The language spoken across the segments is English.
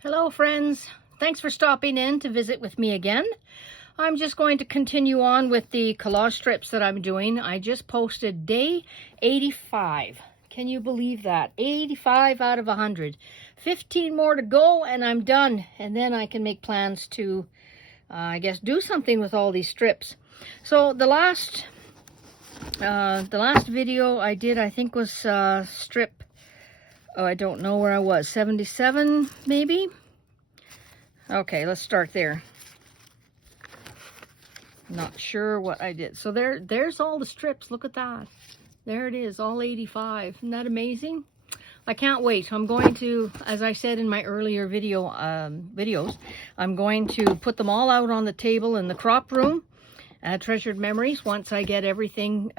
Hello friends, thanks for stopping in to visit with me again. I'm just going to continue on with the collage strips that I'm doing. I just posted day 85. Can you believe that? 85 out of 100. 15 more to go and I'm done. And then I can make plans to, I guess, do something with all these strips. So the last video I did, I think, was strip, oh, I don't know where I was, 77 maybe? Okay, let's start there. Not sure what I did. So there's all the strips. Look at that. There it is, all 85. Isn't that amazing? I can't wait. I'm going to, as I said in my earlier videos, I'm going to put them all out on the table in the crop room. Treasured memories once I get everything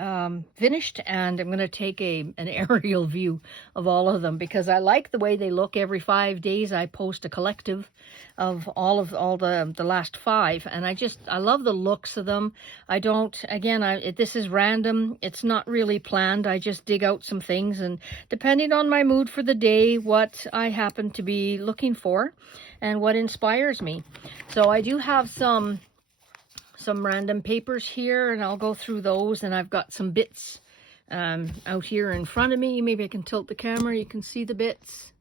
finished, and I'm going to take an aerial view of all of them because I like the way they look. Every 5 days I post a collective of all the last 5, and I love the looks of them. I don't, again, this is random. It's not really planned. I just dig out some things, and depending on my mood for the day, what I happen to be looking for and what inspires me. So I do have some random papers here, and I'll go through those, and I've got some bits out here in front of me. Maybe I can tilt the camera, you can see the bits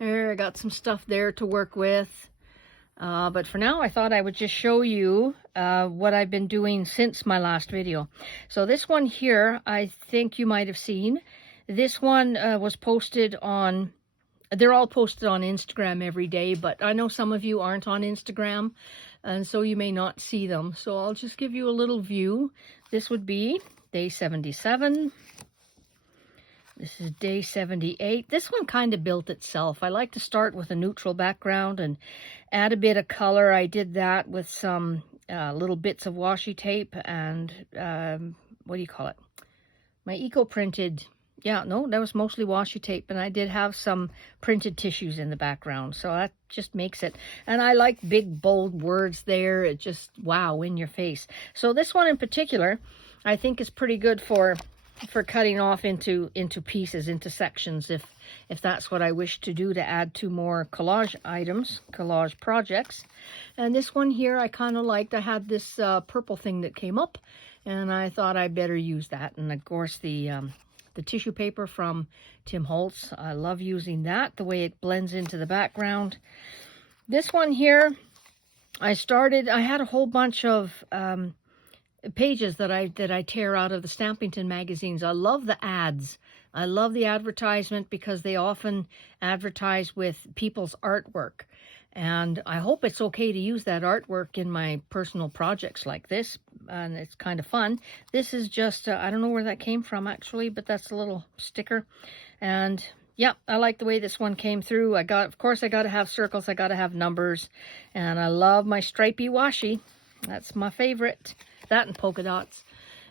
there. I got some stuff there to work with, but for now I thought I would just show you what I've been doing since my last video. So this one here, I think you might have seen. This one was posted on, they're all posted on Instagram every day, but I know some of you aren't on Instagram, and so you may not see them. So I'll just give you a little view. This would be day 77. This is day 78. This one kind of built itself. I like to start with a neutral background and add a bit of color. I did that with some little bits of washi tape and, what do you call it? My eco-printed, yeah, no, that was mostly washi tape, and I did have some printed tissues in the background, so that just makes it. And I like big, bold words there. It just, wow, in your face. So this one in particular, I think is pretty good for cutting off into pieces, into sections, if that's what I wish to do, to add to more collage items, collage projects. And this one here, I kind of liked. I had this purple thing that came up, and I thought I better use that. And of course, the tissue paper from Tim Holtz. I love using that, the way it blends into the background. This one here, I had a whole bunch of pages that I tear out of the Stampington magazines. I love the ads. I love the advertisement because they often advertise with people's artwork. And I hope it's okay to use that artwork in my personal projects like this, and it's kind of fun. This is just, I don't know where that came from actually, but that's a little sticker. And yeah, I like the way this one came through. Of course I got to have circles, I got to have numbers, and I love my stripey washi. That's my favorite. That and polka dots.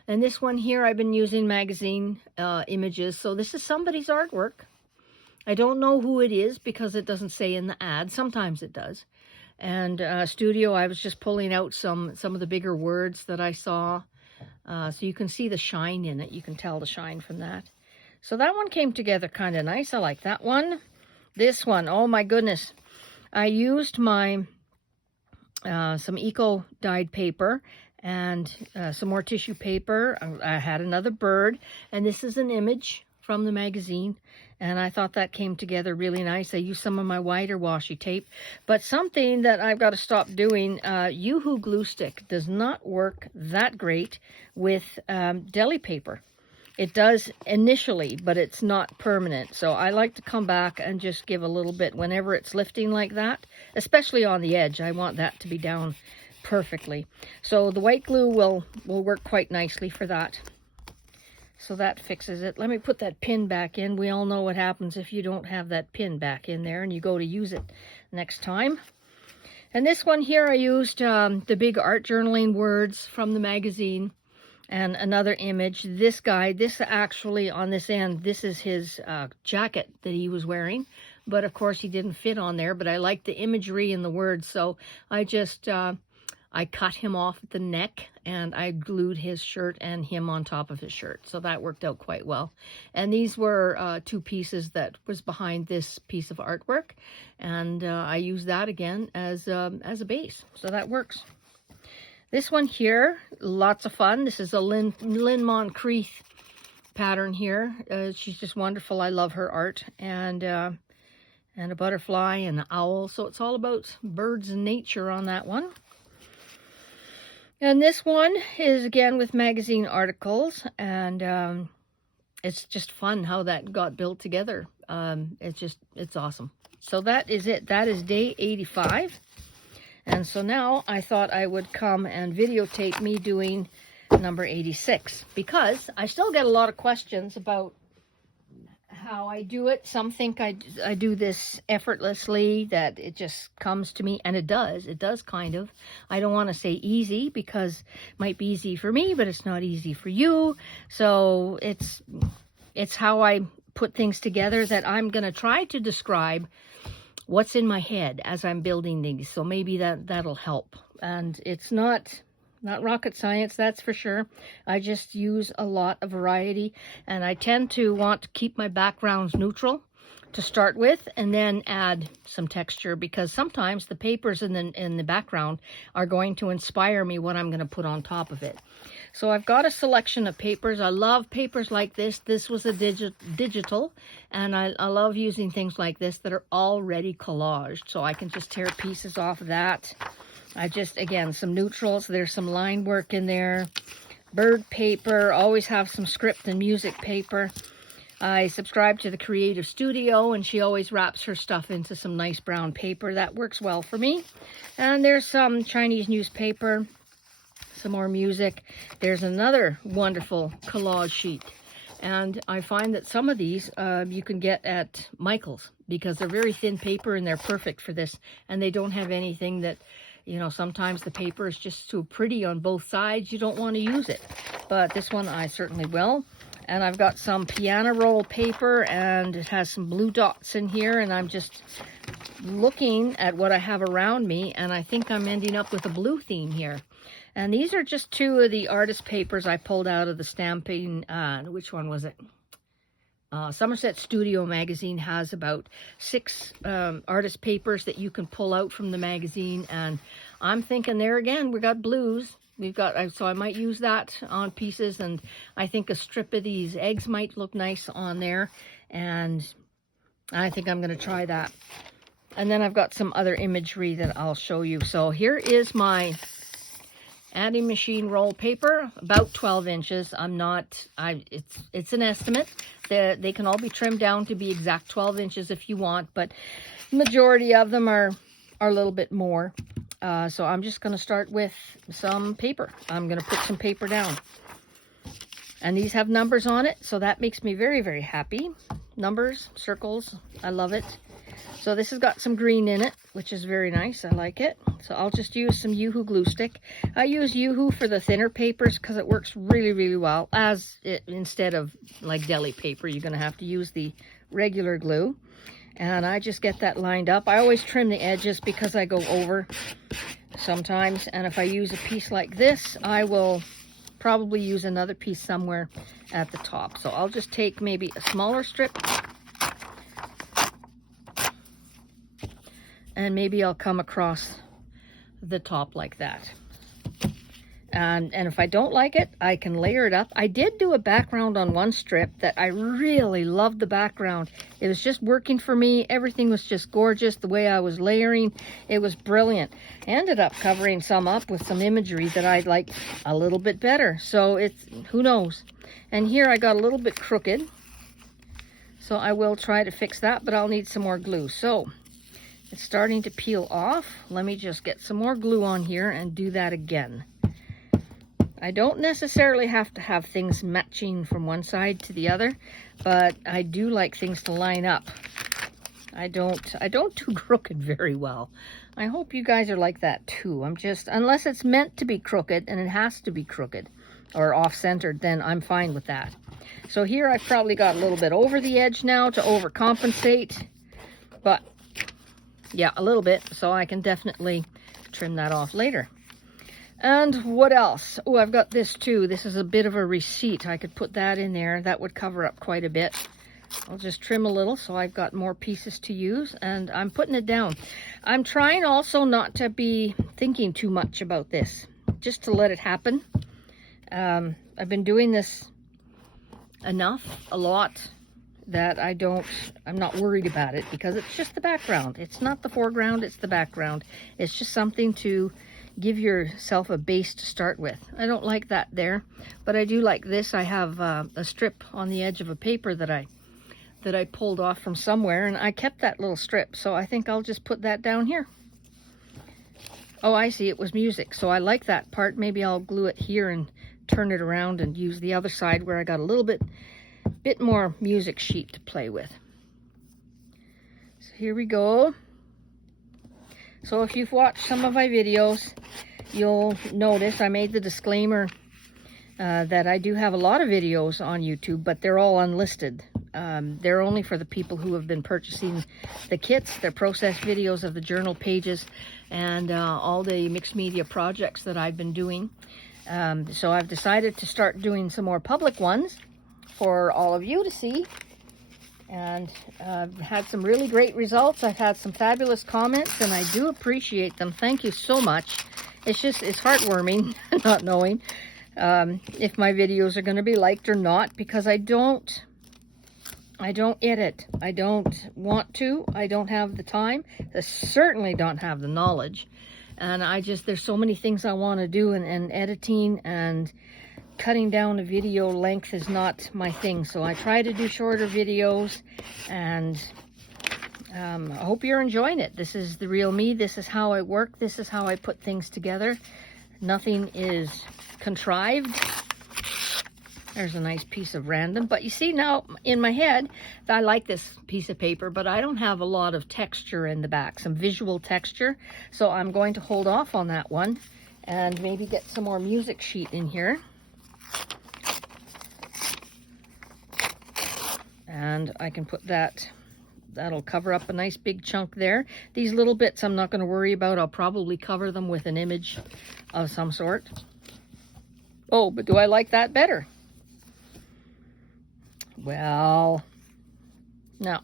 And this one here, I've been using magazine images. So this is somebody's artwork. I don't know who it is because it doesn't say in the ad. Sometimes it does. And studio, I was just pulling out some of the bigger words that I saw. So you can see the shine in it. You can tell the shine from that. So that one came together kind of nice. I like that one. This one, oh my goodness. I used my some eco dyed paper and some more tissue paper. I had another bird, and this is an image from the magazine, and I thought that came together really nice. I used some of my wider washi tape, but something that I've got to stop doing, Yoo-Hoo glue stick does not work that great with deli paper. It does initially, but it's not permanent. So I like to come back and just give a little bit whenever it's lifting like that, especially on the edge. I want that to be down perfectly. So the white glue will work quite nicely for that. So that fixes it. Let me put that pin back in. We all know what happens if you don't have that pin back in there and you go to use it next time. And this one here, I used the big art journaling words from the magazine and another image. This guy, this actually on this end, this is his jacket that he was wearing. But of course he didn't fit on there, but I like the imagery and the words. So I just I cut him off at the neck and I glued his shirt and him on top of his shirt. So that worked out quite well. And these were 2 pieces that was behind this piece of artwork. And I used that again as a base. So that works. This one here, lots of fun. This is a Lynn Moncrief pattern here. She's just wonderful. I love her art. And a butterfly and an owl. So it's all about birds and nature on that one. And this one is again with magazine articles, and it's just fun how that got built together. It's awesome. So that is it. That is day 85. And so now I thought I would come and videotape me doing number 86, because I still get a lot of questions about how I do it. Some think I do this effortlessly, that it just comes to me, and it does kind of. I don't want to say easy, because it might be easy for me, but it's not easy for you. So it's how I put things together that I'm going to try to describe what's in my head as I'm building these. So maybe that'll help. And it's not rocket science, that's for sure. I just use a lot of variety, and I tend to want to keep my backgrounds neutral to start with, and then add some texture, because sometimes the papers in the background are going to inspire me what I'm going to put on top of it. So I've got a selection of papers. I love papers like this. This was a digital, and I love using things like this that are already collaged, so I can just tear pieces off of that. Again, some neutrals. There's some line work in there. Bird paper. Always have some script and music paper. I subscribe to the Creative Studio, and she always wraps her stuff into some nice brown paper. That works well for me. And there's some Chinese newspaper. Some more music. There's another wonderful collage sheet. And I find that some of these you can get at Michael's, because they're very thin paper and they're perfect for this. And they don't have anything that, you know, sometimes the paper is just too pretty on both sides. You don't want to use it. But this one I certainly will. And I've got some piano roll paper, and it has some blue dots in here. And I'm just looking at what I have around me, and I think I'm ending up with a blue theme here. And these are just 2 of the artist papers I pulled out of the stamping. Which one was it? Somerset Studio magazine has about 6 artist papers that you can pull out from the magazine, and I'm thinking there again we got blues. So I might use that on pieces, and I think a strip of these eggs might look nice on there, and I think I'm going to try that. And then I've got some other imagery that I'll show you. So here is my adding machine roll paper, about 12 inches. It's an estimate. They can all be trimmed down to be exact 12 inches if you want, but the majority of them are a little bit more. So I'm just going to start with some paper. I'm going to put some paper down. And these have numbers on it, so that makes me very, very happy. Numbers, circles, I love it. So this has got some green in it, which is very nice. I like it. So I'll just use some Yoo-Hoo glue stick. I use Yoo-Hoo for the thinner papers because it works really, really well. Instead of like deli paper, you're going to have to use the regular glue. And I just get that lined up. I always trim the edges because I go over sometimes. And if I use a piece like this, I will probably use another piece somewhere at the top. So I'll just take maybe a smaller strip, and maybe I'll come across the top like that. And if I don't like it, I can layer it up. I did do a background on one strip that I really loved the background. It was just working for me. Everything was just gorgeous. The way I was layering, it was brilliant. I ended up covering some up with some imagery that I'd like a little bit better. So who knows? And here I got a little bit crooked. So I will try to fix that, but I'll need some more glue. So it's starting to peel off. Let me just get some more glue on here and do that again. I don't necessarily have to have things matching from one side to the other, but I do like things to line up. I don't do crooked very well. I hope you guys are like that too. Unless it's meant to be crooked and it has to be crooked or off-centered, then I'm fine with that. So here I've probably got a little bit over the edge now to overcompensate, but yeah, a little bit, so I can definitely trim that off later. And what else? Oh, I've got this too. This is a bit of a receipt. I could put that in there. That would cover up quite a bit. I'll just trim a little so I've got more pieces to use, and I'm putting it down. I'm trying also not to be thinking too much about this, just to let it happen. I've been doing this a lot, that I'm not worried about it, because it's just the background. It's not the foreground, it's the background. It's just something to give yourself a base to start with. I don't like that there, but I do like this. I have a strip on the edge of a paper that I pulled off from somewhere, and I kept that little strip, so I think I'll just put that down here. Oh, I see, it was music, so I like that part. Maybe I'll glue it here and turn it around and use the other side where I got a little bit more music sheet to play with. So here we go. So if you've watched some of my videos, you'll notice I made the disclaimer that I do have a lot of videos on YouTube, but they're all unlisted. They're only for the people who have been purchasing the kits. They're processed videos of the journal pages and all the mixed media projects that I've been doing. So I've decided to start doing some more public ones for all of you to see. And I've had some really great results. I've had some fabulous comments, and I do appreciate them. Thank you so much. It's heartwarming not knowing if my videos are going to be liked or not, because I don't edit. I don't want to. I don't have the time. I certainly don't have the knowledge. And there's so many things I want to do, and editing and cutting down a video length is not my thing. So I try to do shorter videos, and I hope you're enjoying it. This is the real me. This is how I work. This is how I put things together. Nothing is contrived. There's a nice piece of random. But you see now in my head, I like this piece of paper, but I don't have a lot of texture in the back, some visual texture. So I'm going to hold off on that one and maybe get some more music sheet in here. And I can put that'll cover up a nice big chunk there. These little bits I'm not going to worry about. I'll probably cover them with an image of some sort. Oh, but do I like that better? Well, no.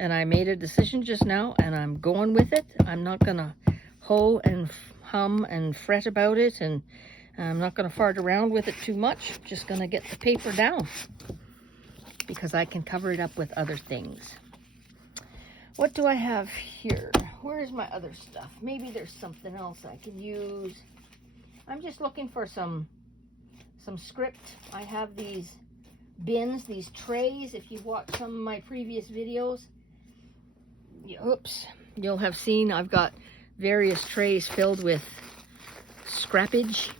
And I made a decision just now, and I'm going with it. I'm not going to hoe and hum and fret about it, and I'm not going to fart around with it too much. I'm just going to get the paper down, because I can cover it up with other things. What do I have here? Where's my other stuff? Maybe there's something else I can use. I'm just looking for some script. I have these bins, these trays. If you've watched some of my previous videos, you'll have seen I've got various trays filled with scrappage.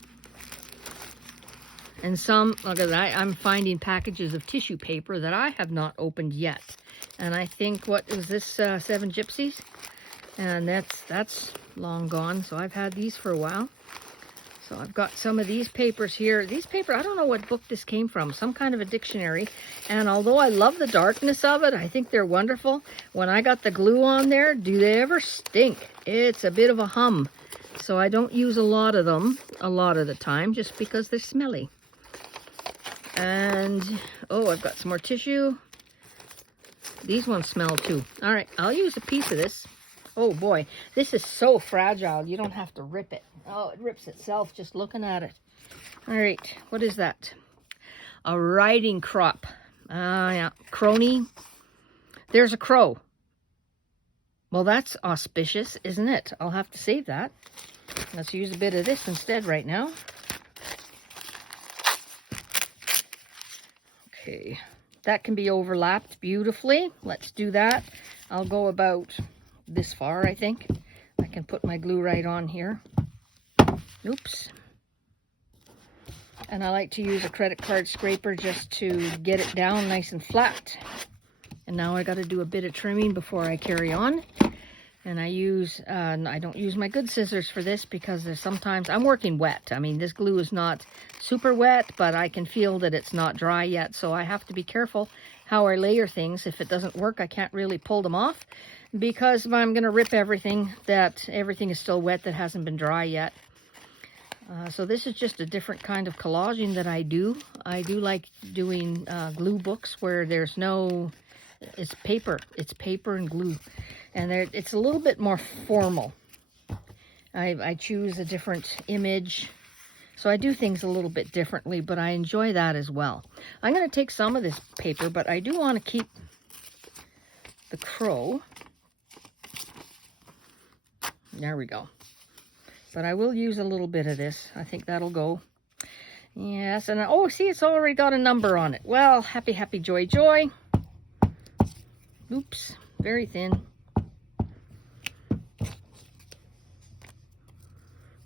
And some, look at that, I'm finding packages of tissue paper that I have not opened yet. And I think, what is this, 7 Gypsies? And that's long gone, so I've had these for a while. So I've got some of these papers here. These paper, I don't know what book this came from, some kind of a dictionary. And although I love the darkness of it, I think they're wonderful. When I got the glue on there, do they ever stink? It's a bit of a hum. So I don't use a lot of them a lot of the time, just because they're smelly. And, oh, I've got some more tissue. These ones smell too. All right, I'll use a piece of this. Oh boy, this is so fragile. You don't have to rip it. Oh, it rips itself just looking at it. All right, what is that? A riding crop. Yeah, crony. There's a crow. Well, that's auspicious, isn't it? I'll have to save that. Let's use a bit of this instead right now. Okay, that can be overlapped beautifully. Let's do that. I'll go about this far, I think. I can put my glue right on here. Oops. And I like to use a credit card scraper just to get it down nice and flat. And now I got to do a bit of trimming before I carry on. And I don't use my good scissors for this, because there's sometimes, I'm working wet. I mean, this glue is not super wet, but I can feel that it's not dry yet. So I have to be careful how I layer things. If it doesn't work, I can't really pull them off, because if I'm going to rip everything, everything is still wet that hasn't been dry yet. So this is just a different kind of collaging that I do. I do like doing glue books where there's no, it's paper and glue, and it's a little bit more formal. I choose a different image, so I do things a little bit differently, but I enjoy that as well. I'm going to take some of this paper, but I do want to keep the crow. There we go. But I will use a little bit of this. I think that'll go. Yes, and oh, see, it's already got a number on it. Well, happy, happy, joy, joy. Oops, very thin.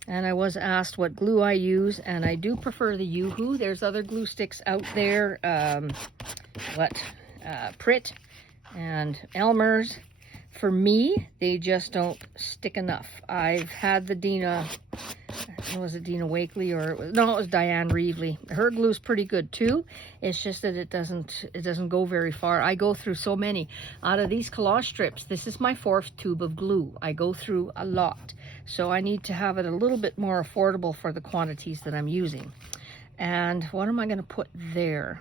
And I was asked what glue I use, and I do prefer the Yoo-Hoo. There's other glue sticks out there. Pritt and Elmer's. For me, they just don't stick enough. I've had the Dina, was it Dina Wakely, or no, it was Diane Reevely. Her glue's pretty good too. It's just that it doesn't go very far. I go through so many. Out of these collage strips, this is my 4th tube of glue. I go through a lot. So I need to have it a little bit more affordable for the quantities that I'm using. And what am I going to put there?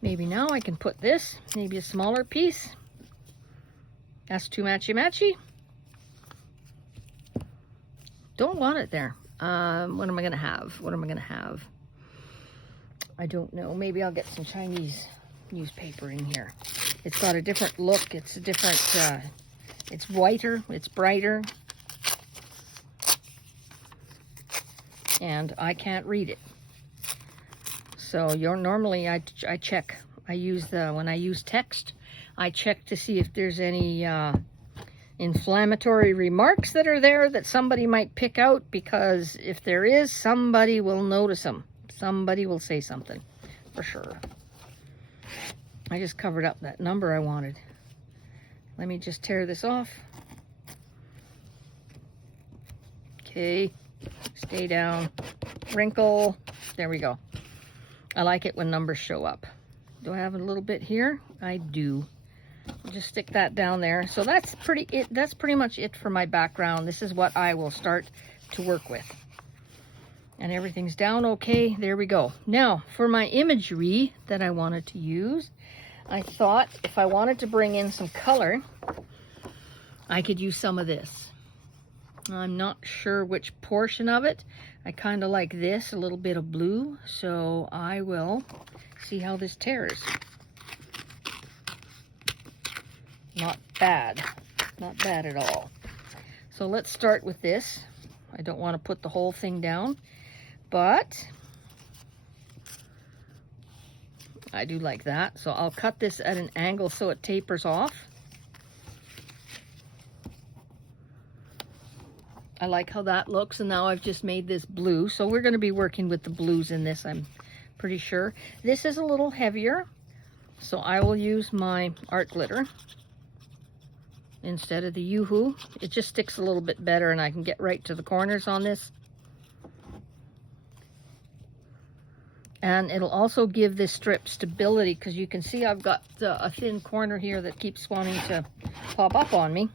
Maybe now I can put this, maybe a smaller piece. That's too matchy-matchy. Don't want it there. What am I going to have? What am I going to have? I don't know. Maybe I'll get some Chinese newspaper in here. It's got a different look. It's a different, it's whiter. It's brighter. And I can't read it. So normally I check. When I use text, I check to see if there's any inflammatory remarks that are there that somebody might pick out, because if there is, somebody will notice them. Somebody will say something, for sure. I just covered up that number I wanted. Let me just tear this off. Okay, stay down. Wrinkle. There we go. I like it when numbers show up. Do I have a little bit here? I do. Just stick that down there. So that's pretty much it for my background. This is what I will start to work with. And everything's down okay. There we go. Now, for my imagery that I wanted to use, I thought if I wanted to bring in some color, I could use some of this. I'm not sure which portion of it. I kind of like this, a little bit of blue. So I will see how this tears. Not bad. Not bad at all. So let's start with this. I don't want to put the whole thing down, but I do like that. So I'll cut this at an angle so it tapers off. I like how that looks, and now I've just made this blue. So we're going to be working with the blues in this, I'm pretty sure. This is a little heavier, so I will use my art glitter instead of the Yoo-Hoo. It just sticks a little bit better, and I can get right to the corners on this. And it'll also give this strip stability, because you can see I've got a thin corner here that keeps wanting to pop up on me.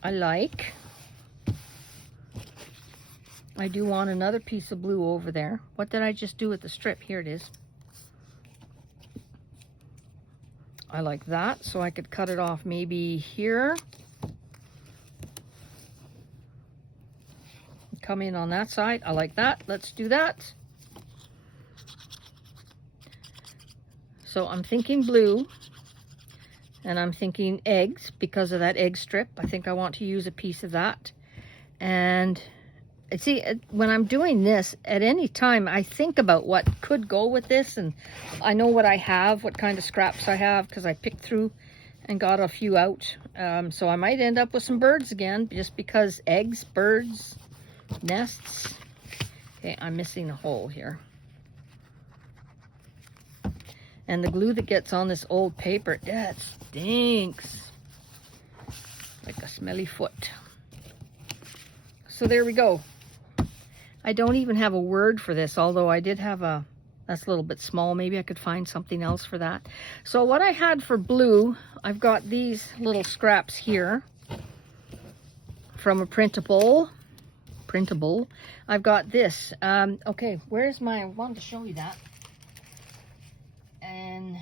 I do want another piece of blue over there. What did I just do with the strip? Here it is. I like that, so I could cut it off maybe here. Come in on that side. I like that. Let's do that. So I'm thinking blue, and I'm thinking eggs because of that egg strip. I think I want to use a piece of that. And see, when I'm doing this, at any time, I think about what could go with this, and I know what I have, what kind of scraps I have, because I picked through and got a few out. So I might end up with some birds again, just because eggs, birds, nests. Okay, I'm missing a hole here. And the glue that gets on this old paper, that stinks. Like a smelly foot. So there we go. I don't even have a word for this, although I did have a That's a little bit small. Maybe I could find something else for that. So what I had for blue, I've got these little scraps here from a printable. I've got this. Okay, where's my, I wanted to show you that. And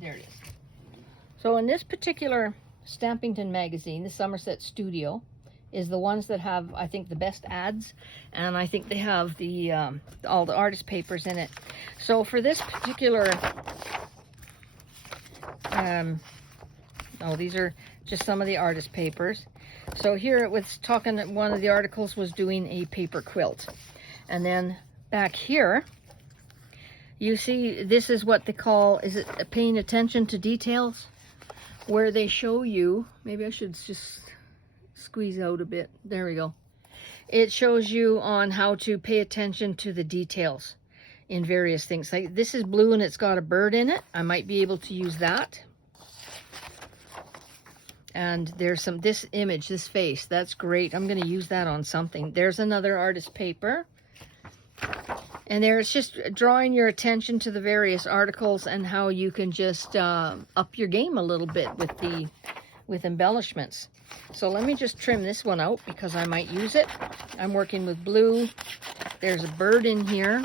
there it is. So in this particular Stampington magazine, the Somerset Studio, is the ones that have, I think, the best ads, and I think they have the all the artist papers in it. So for this particular, oh, these are just some of the artist papers. So here it was talking that one of the articles was doing a paper quilt, and then back here, you see, this is what they call, is it paying attention to details, where they show you, maybe I should just squeeze out a bit. There we go. It shows you on how to pay attention to the details in various things. Like this is blue and it's got a bird in it. I might be able to use that. And there's some, this image, this face, that's great. I'm going to use that on something. There's another artist paper. And there it's just drawing your attention to the various articles and how you can just up your game a little bit with embellishments. So let me just trim this one out because I might use it. I'm working with blue. There's a bird in here.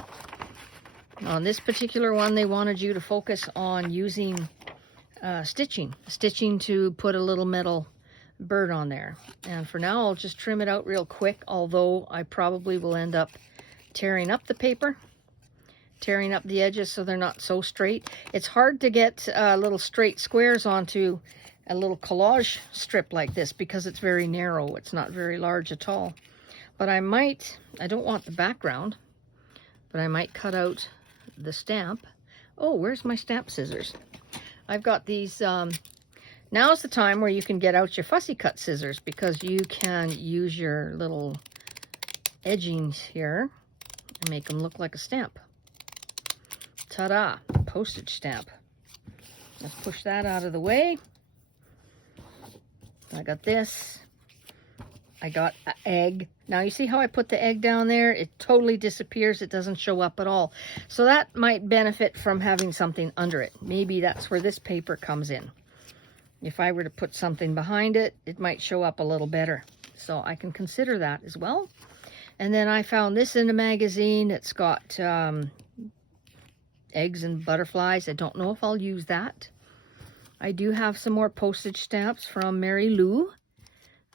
On this particular one, they wanted you to focus on using stitching to put a little metal bird on there. And for now, I'll just trim it out real quick, although I probably will end up tearing up the paper, tearing up the edges so they're not so straight. It's hard to get little straight squares onto a little collage strip like this because it's very narrow. It's not very large at all. But I don't want the background, but I might cut out the stamp. Oh, where's my stamp scissors? I've got these, now's the time where you can get out your fussy cut scissors because you can use your little edgings here and make them look like a stamp. Ta-da, postage stamp. Let's push that out of the way. I got this. I got an egg. Now you see how I put the egg down there? It totally disappears. It doesn't show up at all. So that might benefit from having something under it. Maybe that's where this paper comes in. If I were to put something behind it, it might show up a little better. So I can consider that as well. And then I found this in a magazine. It's got eggs and butterflies. I don't know if I'll use that. I do have some more postage stamps from Mary Lou.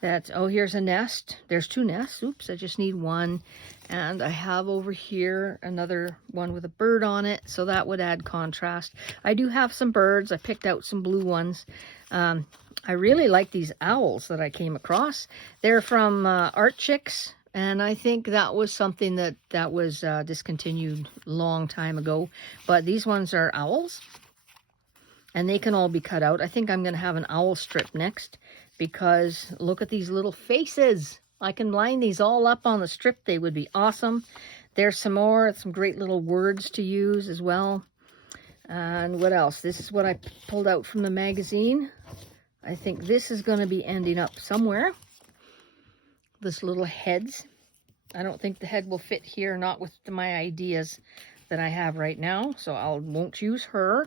That's, oh, here's a nest. There's two nests. Oops, I just need one. And I have over here another one with a bird on it, so that would add contrast. I do have some birds. I picked out some blue ones. I really like these owls that I came across. They're from Art Chicks, and I think that was something that was discontinued a long time ago. But these ones are owls. And they can all be cut out. I think I'm going to have an owl strip next because look at these little faces. I can line these all up on the strip. They would be awesome. There's some more, some great little words to use as well. And what else? This is what I pulled out from the magazine. I think this is going to be ending up somewhere. This little heads. I don't think the head will fit here, not with my ideas that I have right now. So I won't use her.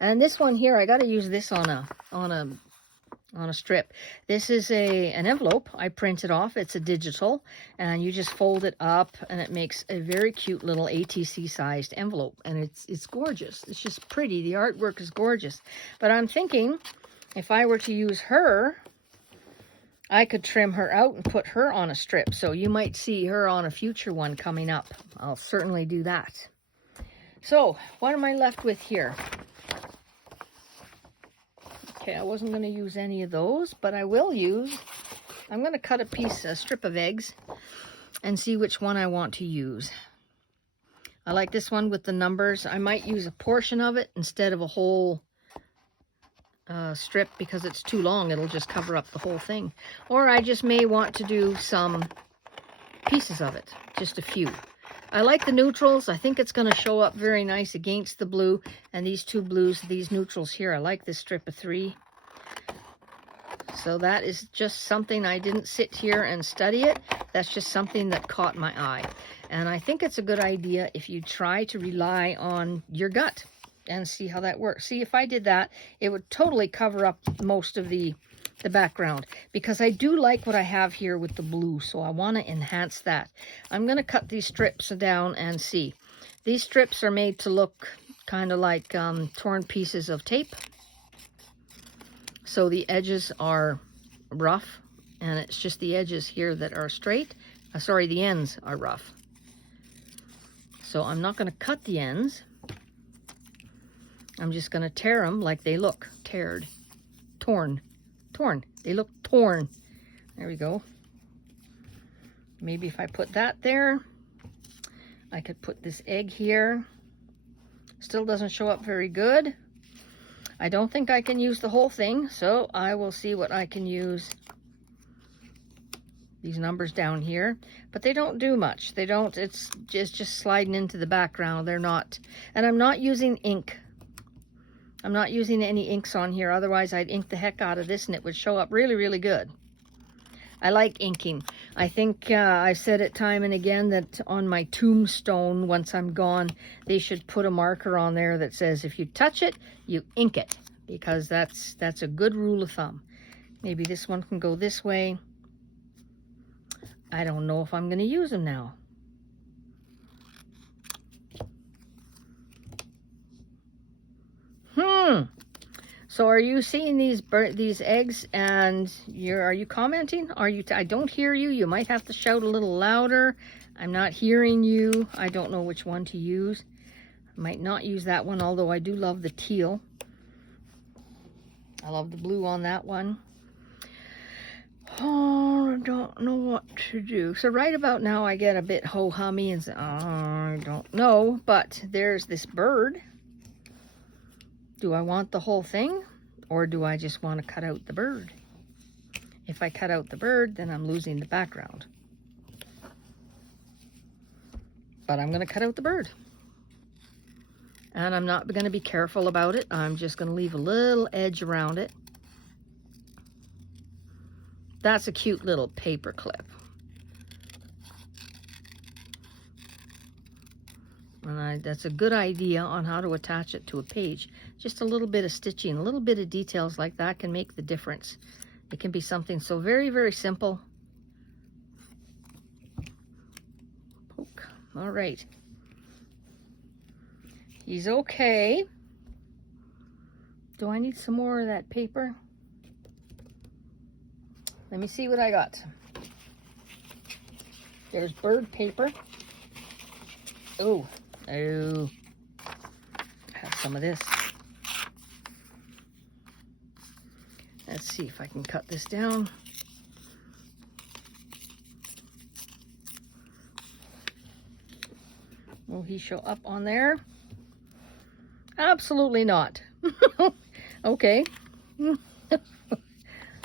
And this one here, I got to use this on a strip. This is an envelope I printed off. It's a digital, and you just fold it up, and it makes a very cute little ATC sized envelope. And it's gorgeous. It's just pretty. The artwork is gorgeous. But I'm thinking, if I were to use her, I could trim her out and put her on a strip. So you might see her on a future one coming up. I'll certainly do that. So what am I left with here? Okay, I wasn't going to use any of those, but I will use, I'm going to cut a strip of eggs and see which one I want to use. I like this one with the numbers. I might use a portion of it instead of a whole strip because it's too long. It'll just cover up the whole thing. Or I just may want to do some pieces of it, just a few. I like the neutrals. I think it's going to show up very nice against the blue. And these two blues, these neutrals here, I like this strip of 3. So that is just something, I didn't sit here and study it. That's just something that caught my eye. And I think it's a good idea if you try to rely on your gut and see how that works. See, if I did that, it would totally cover up most of the background, because I do like what I have here with the blue, so I want to enhance that. I'm going to cut these strips down and see. These strips are made to look kind of like torn pieces of tape. So the edges are rough, and it's just the edges here that are straight. Sorry, the ends are rough. So I'm not going to cut the ends. I'm just going to tear them like they look. Torn. They look torn. There we go. Maybe if I put that there, I could put this egg here. Still doesn't show up very good. I don't think I can use the whole thing, so I will see what I can use. These numbers down here, but they don't do much. They don't, it's just sliding into the background. They're not, and I'm not using ink. I'm not using any inks on here, otherwise I'd ink the heck out of this and it would show up really, really good. I like inking. I think I've said it time and again that on my tombstone, once I'm gone, they should put a marker on there that says if you touch it, you ink it, because that's a good rule of thumb. Maybe this one can go this way. I don't know if I'm going to use them now. So are you seeing these eggs, and are you commenting? I don't hear you. You might have to shout a little louder. I'm not hearing you. I don't know which one to use. I might not use that one, although I do love the teal. I love the blue on that one. Oh, I don't know what to do. So right about now I get a bit ho-hummy and say, oh, I don't know, but there's this bird. Do I want the whole thing, or do I just want to cut out the bird? If I cut out the bird, then I'm losing the background. But I'm going to cut out the bird. And I'm not going to be careful about it. I'm just going to leave a little edge around it. That's a cute little paper clip. And that's a good idea on how to attach it to a page. Just a little bit of stitching, a little bit of details like that can make the difference. It can be something so very, very simple. Poke. All right. He's okay. Do I need some more of that paper? Let me see what I got. There's bird paper. Oh. I have some of this. Let's see if I can cut this down. Will he show up on there? Absolutely not. Okay.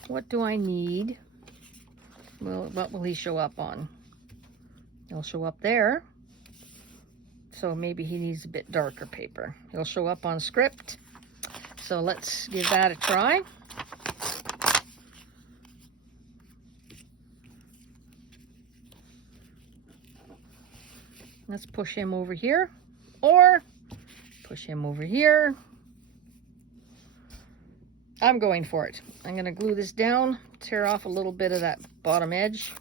What do I need? Well, what will he show up on? He'll show up there. So maybe he needs a bit darker paper. He'll show up on script. So let's give that a try. Let's push him over here, or push him over here. I'm going for it. I'm going to glue this down, tear off a little bit of that bottom edge.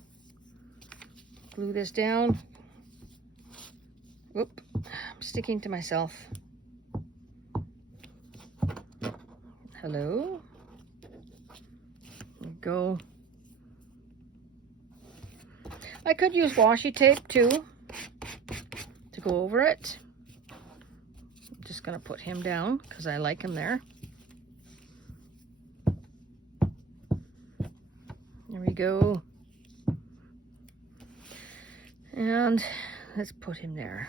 Glue this down. Whoop, I'm sticking to myself. Hello. There we go. I could use washi tape too to go over it. I'm just going to put him down because I like him there. There we go. And let's put him there.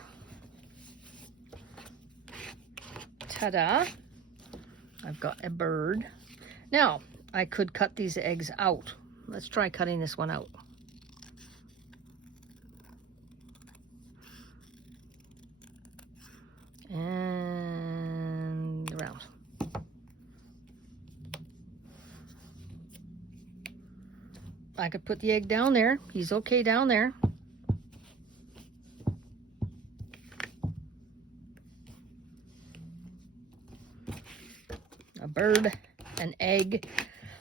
Ta-da! I've got a bird. Now, I could cut these eggs out. Let's try cutting this one out. And around. I could put the egg down there. He's okay down there. a bird, an egg.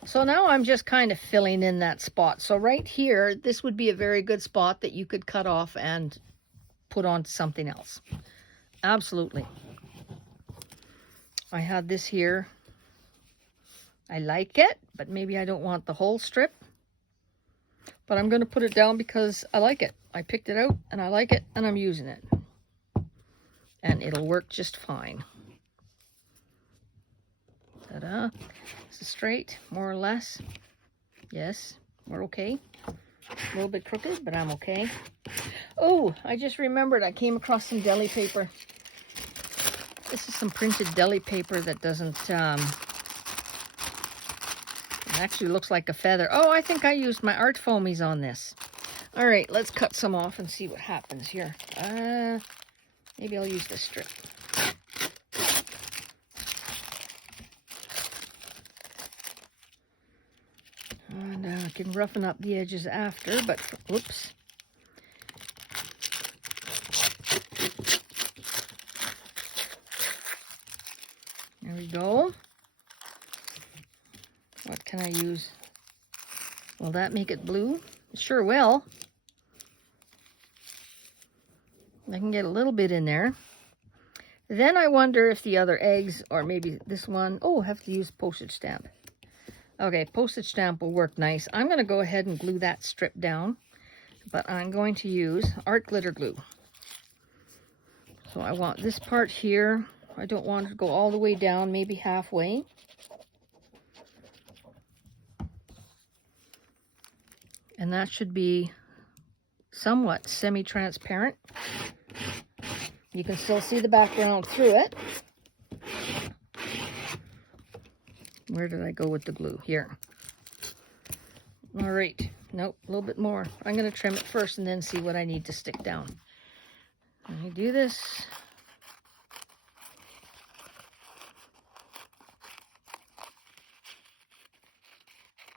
So now I'm just kind of filling in that spot. So right here, this would be a very good spot that you could cut off and put onto something else. Absolutely. I had this here. I like it, but maybe I don't want the whole strip. But I'm going to put it down because I like it. I picked it out and I like it and I'm using it. And it'll work just fine. Ta-da. Is it straight, more or less? Yes, we're okay. A little bit crooked, but I'm okay. Oh, I just remembered I came across some deli paper. This is some printed deli paper that doesn't, it actually looks like a feather. Oh, I think I used my art foamies on this. All right, let's cut some off and see what happens here. Maybe I'll use this strip. And I can roughen up the edges after, but whoops. There we go. What can I use? Will that make it blue? It sure will. I can get a little bit in there. Then I wonder if the other eggs, or maybe this one, oh, I have to use postage stamp. Okay, postage stamp will work nice. I'm going to go ahead and glue that strip down, but I'm going to use art glitter glue. So I want this part here. I don't want it to go all the way down, maybe halfway. And that should be somewhat semi-transparent. You can still see the background through it. Where did I go with the glue? Here. All right. Nope, a little bit more. I'm going to trim it first and then see what I need to stick down. Let me do this.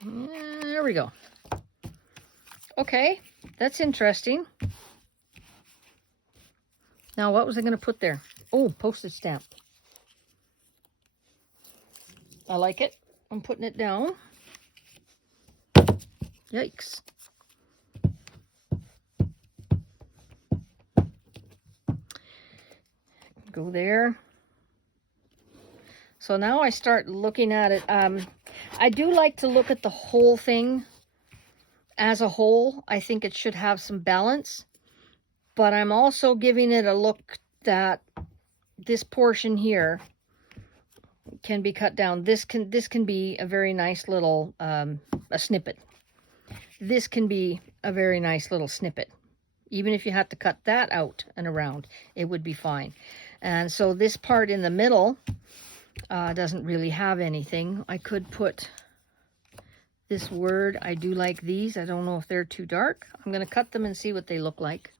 There we go. Okay, that's interesting. Now, what was I going to put there? Oh, postage stamp. I like it. I'm putting it down. Yikes. Go there. So now I start looking at it. I do like to look at the whole thing as a whole. I think it should have some balance. But I'm also giving it a look that this portion here can be cut down. This can be a very nice little a snippet. This can be a very nice little snippet. Even if you had to cut that out and around, it would be fine. And so this part in the middle doesn't really have anything. I could put this word. I do like these. I don't know if they're too dark. I'm going to cut them and see what they look like.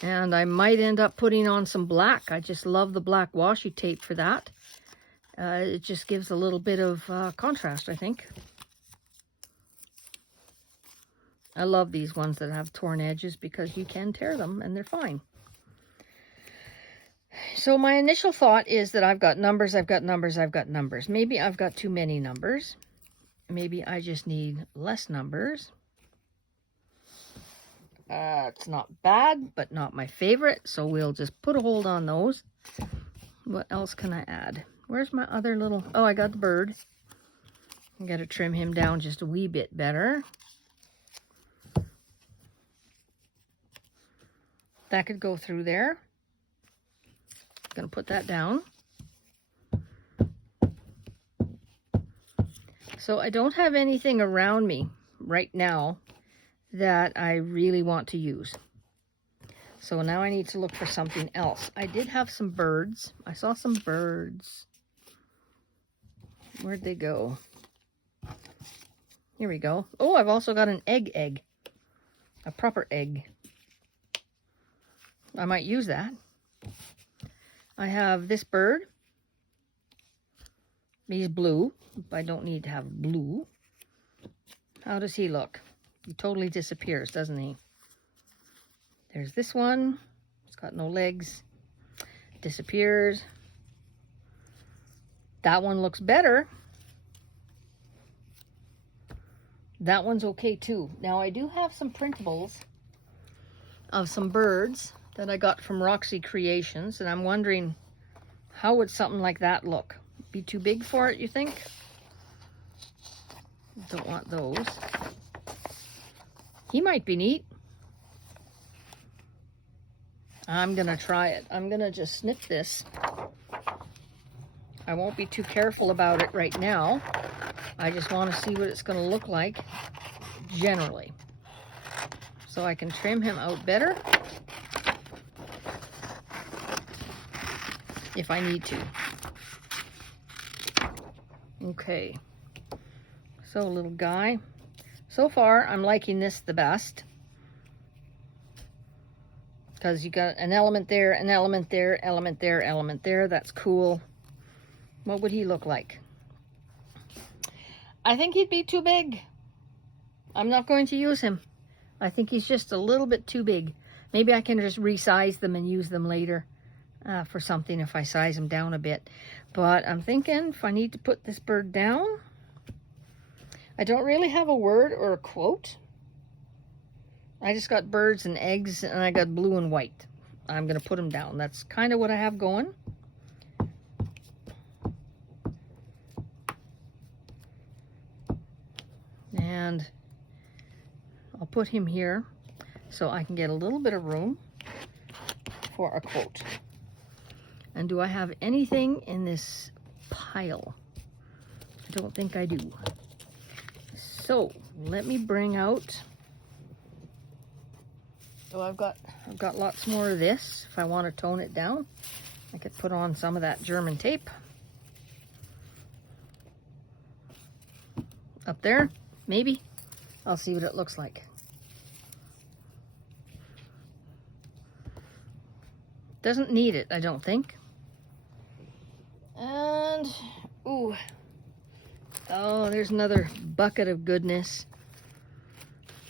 And I might end up putting on some black. I just love the black washi tape for that. It just gives a little bit of contrast, I think. I love these ones that have torn edges because you can tear them and they're fine. So my initial thought is that I've got numbers, I've got numbers, I've got numbers. Maybe I've got too many numbers. Maybe I just need less numbers. It's not bad, but not my favorite, so we'll just put a hold on those. What else can I add? Where's my other little... Oh, I got the bird. I got to trim him down just a wee bit better. That could go through there. I'm going to put that down. So I don't have anything around me right now that I really want to use. So now I need to look for something else. I did have some birds. I saw some birds. Where'd they go? Here we go. Oh, I've also got an egg. A proper egg. I might use that. I have this bird. He's blue. I don't need to have blue. How does he look? He totally disappears, doesn't he? There's this one. It's got no legs. Disappears. That one looks better. That one's okay too. Now I do have some printables of some birds that I got from Roxy Creations, and I'm wondering, how would something like that look? Be too big for it, you think? Don't want those. He might be neat. I'm gonna try it. I'm gonna just snip this. I won't be too careful about it right now. I just want to see what it's going to look like generally, so I can trim him out better if I need to. Okay, so little guy. So far, I'm liking this the best, because you got an element there, an element there, element there, element there. That's cool. What would he look like? I think he'd be too big. I'm not going to use him. I think he's just a little bit too big. Maybe I can just resize them and use them later for something if I size them down a bit. But I'm thinking if I need to put this bird down, I don't really have a word or a quote. I just got birds and eggs, and I got blue and white. I'm going to put them down. That's kind of what I have going. And I'll put him here so I can get a little bit of room for a quote. And do I have anything in this pile? I don't think I do. So let me bring out, oh, I've got lots more of this. If I want to tone it down, I could put on some of that German tape up there. Maybe. I'll see what it looks like. Doesn't need it, I don't think. And, ooh. Oh, there's another bucket of goodness.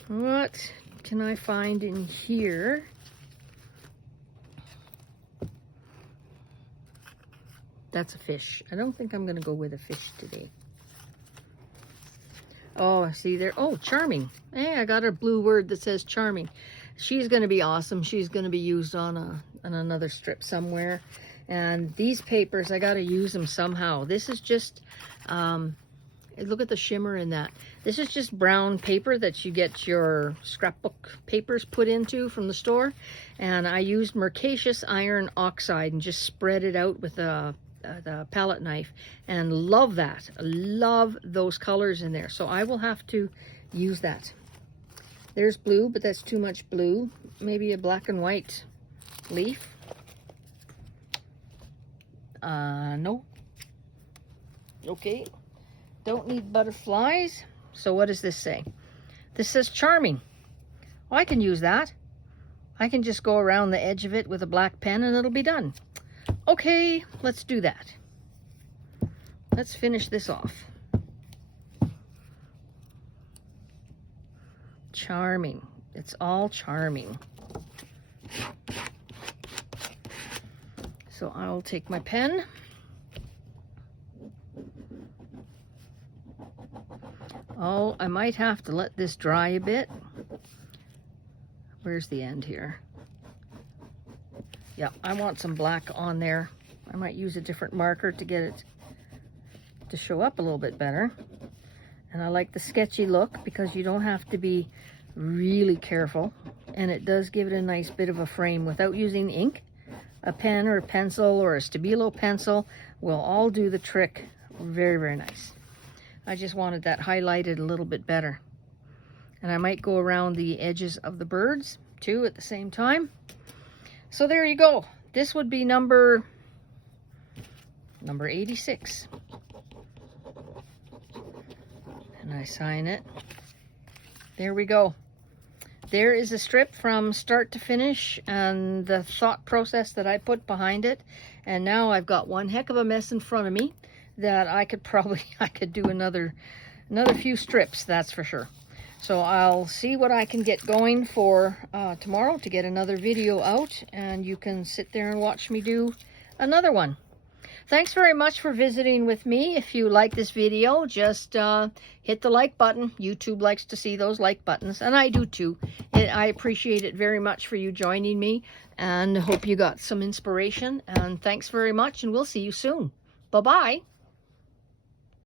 What can I find in here? That's a fish. I don't think I'm going to go with a fish today. Oh, see there. Oh, charming. Hey, I got a blue word that says charming. She's going to be awesome. She's going to be used on another strip somewhere. And these papers, I got to use them somehow. This is just, look at the shimmer in that. This is just brown paper that you get your scrapbook papers put into from the store. And I used Mercacious iron oxide and just spread it out with the palette knife, and love that. Love those colors in there. So I will have to use that. There's blue, but that's too much blue. Maybe a black and white leaf. No. Okay. Don't need butterflies. So what does this say? This says charming. Well, I can use that. I can just go around the edge of it with a black pen and it'll be done. Okay, let's do that. Let's finish this off. Charming. It's all charming. So I'll take my pen. Oh, I might have to let this dry a bit. Where's the end here? Yeah, I want some black on there. I might use a different marker to get it to show up a little bit better. And I like the sketchy look because you don't have to be really careful. And it does give it a nice bit of a frame without using ink. A pen or a pencil or a Stabilo pencil will all do the trick. Very, very nice. I just wanted that highlighted a little bit better. And I might go around the edges of the birds too at the same time. So there you go. This would be number 86. And I sign it. There we go. There is a strip from start to finish and the thought process that I put behind it. And now I've got one heck of a mess in front of me that I could do another few strips, that's for sure. So I'll see what I can get going for tomorrow to get another video out, and you can sit there and watch me do another one. Thanks very much for visiting with me. If you like this video, just hit the like button. YouTube likes to see those like buttons, and I do too. I appreciate it very much for you joining me, and hope you got some inspiration. And thanks very much, and we'll see you soon. Bye-bye.